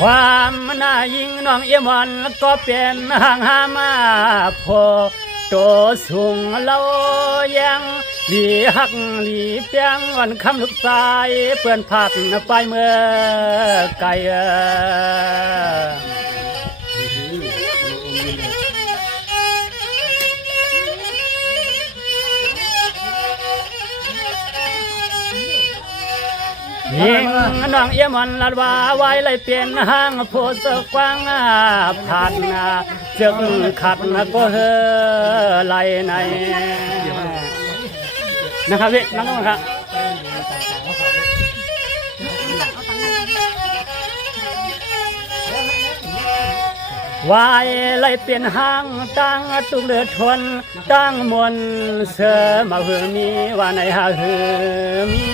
ความน่ายิ่งน้องเอี่ยมวันก็เป็นห่างหามาพอโตสูงเล่ายังหลีหักหลีเปียงวันคำลูกสายเปื่อนผักไปเมื่อไกลยิงน้องเอี่ยมันลาดว่าไว้เลยเปลี่ยนห้างโพสกว้างผ่านจึงขัดก็เฮไหลในนะครับพี่น้องครับวายเลยเปลี่ยนห้างตั้งตุกเลือดทนตั้งมวลเสือมาเฮือมีว่าในหาเฮือมี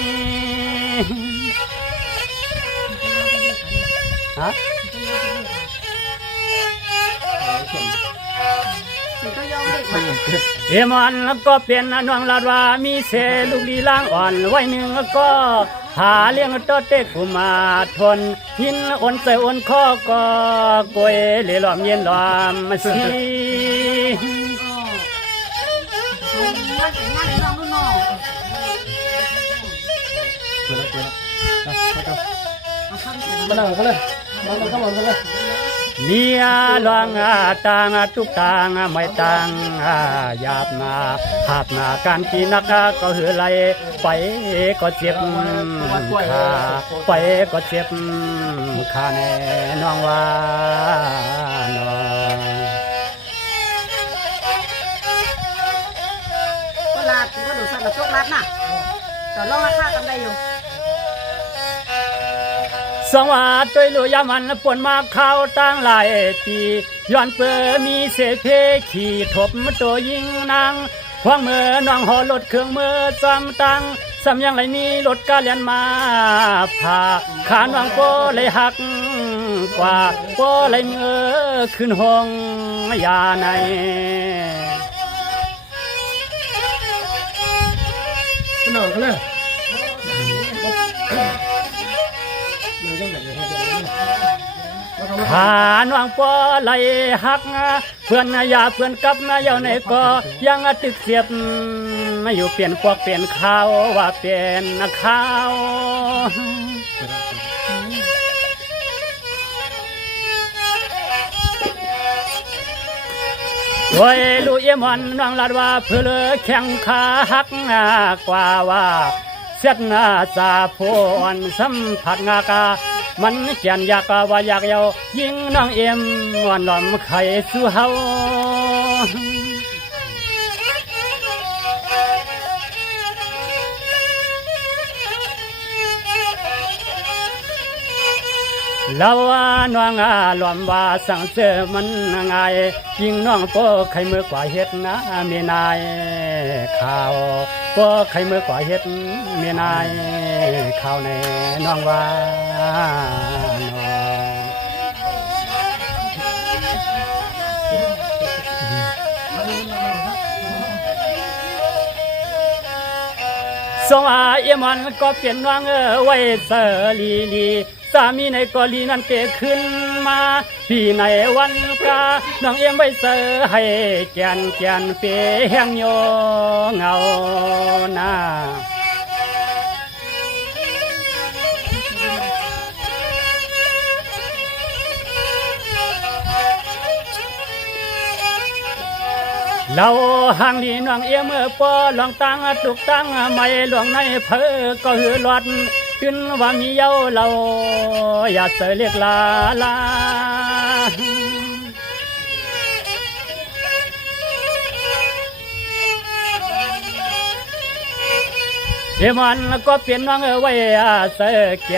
เอมันแล้วก็เปลี่ยนน้องลาดว่ามีเสลูกลีล่างอ่อนไว้หนึ่งก็หาเลี้ยงตัวเต็กผู้มาทนหินอ่อนใส่อ่อนข้อก็กวยเล่หลอมเย็นหลอมสีมานั่งกันเลยมานั่งกันเลยเมียลวงต่างทุกต่างไม่ต่างหยาบนาหาบนาการกินนักก็หือไหลไปก็เจ็บขาไปก็เจ็บขาแน่น้องว่าน้องก็ลาดก็ดูสั่งกับโชคลาดน่ะต่อรองราคากันได้อยู่สองว่าตัวลุยมันปนมาเข้าตั้งหลายปีย้อนเปิดมีเศษเพขี่ทบตัวยิงนางพวงมือน้องหอรถเครื่องมือจำตังสำยังไรมีรถกาเลียนมาผ่าขานวางโปเลยหักกว่าโปเลยเงือขึ้นห้องยาในหน่อยกันเลยขานวางปอไหลหักเพื่อนยาเพื่อนกับนายในก็ยังตึกเสียบมาอยู่เปลี่ยนพวกเปลี่ยนข้าวว่าเปลี่ยนข้าวโอ้ยลูกเอี่ยมันน้องลาดว่าเพื่อเลยแข่งขาหักกว่าว่าเสียดนาซาโพนสัมผัสงากามันเกียนอยากว่าอยากเยายิงน้องเอ็มวันหลอมไข่สู้เฮาเราว่าน้องหลอมว่าสั่งเสือมันง่ายยิงน้องโป้ไข่มือกว่าเฮ็ดนะเมียนายข่าวโป้ไข่มือกว่าเฮ็ดเมียนายข่าวในน้องว่าสองเอี่ยมันก็เปลี่ยนน้องไว้เสลีลีสามีในกอลีนั้นเปขึ้นมาพี่ในวันกาน้องเอี่ยมไว้เสให้แก่นเปแห้งโยเงาหน้าเราห่างดีน้องเอี่ยมเมื่อปอลองตั้งตุกตั้งไม่หลวงในเผอก็หือหลอดขึ้นว่ามีเย้าเราอย่าเสเรียกลาเอมันก็เปลี่ยนน้องไว้เสเกี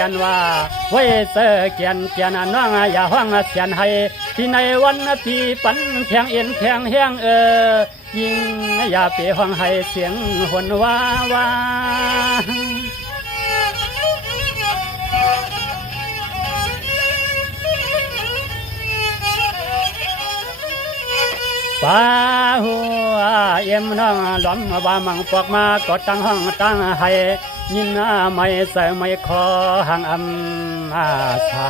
ยนว่าไว้เสเกียนน้องอย่าห้องเสียนให้ที่ในวันพี่ปันแพงเอ็นแพงแห้งยิงอย่าเปียห้องให้เสียงหวนว่าป้าหัวเอ็มน้องหลอมว่ามังปอกมาก็ตั้งห้องตั้งให้ ยินไม่ใส่ไม่ขอห่างอำอาสา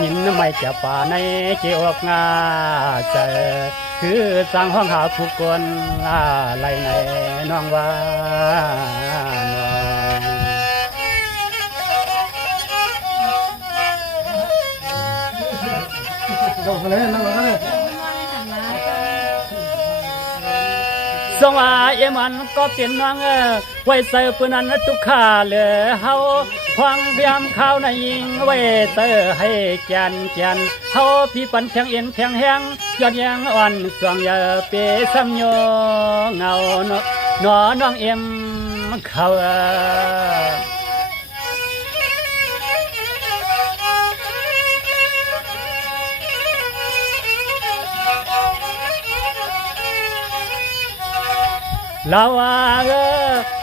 ยินไม่จะป่าในเจียวงาเจอคือสร้างห้องหาผู้คนอะไรในน้องว่าน้อง ดอกกันเลยนั่งกันเลย สงว่าเอมันก็เป็นน้องไว้เสิร์ฟนั้นทุกขาเหลือเฮาฟังพยายามข้าวในยิงไว้เตอให้แกนเฮาพี่ปันแข็งเอ็นแข็งแห้งยอดยังอ่อนสวงอย่าเปซ้ำโยเงาหนอน้องเอ็มเขา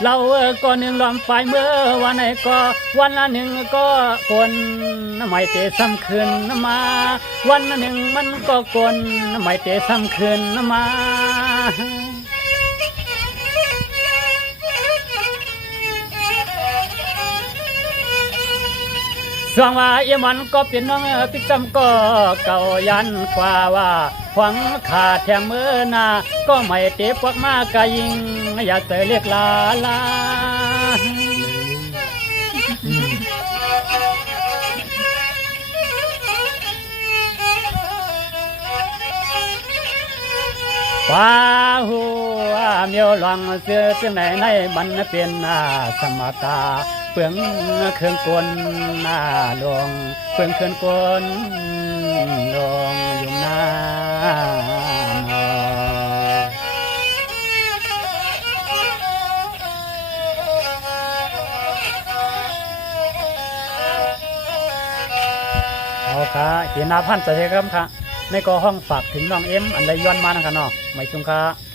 เราก็หนึ่งลอมไปเมื่อวันไหนก็วันละหนึ่งก็คนไม่เตะซ้ำคืนมาวันละหนึ่งมันก็คนไม่เตะซ้ำคืนมาสวงว่าเอมันก็เป็นน้องพิจำก็เก่ายันกว่าว่าหวังขาดแทงมือหน้าก็ไม่เตะพวกมากะยิงอย่าเตะเรียกลาป้าหัวเมียวหลังเสือจึงไหนในมันเป็นสมตาเปลืองเครื่องกลดวงเปลืองเครื่องกลดวงอยู่หน้าเอาค่ะเห็นนาพันธ์เสถียรครับค่ะในกอห้องฝากถึงน้องเอ็มอันไรย้อนมานะคะเนาะไม่จุงค่ะ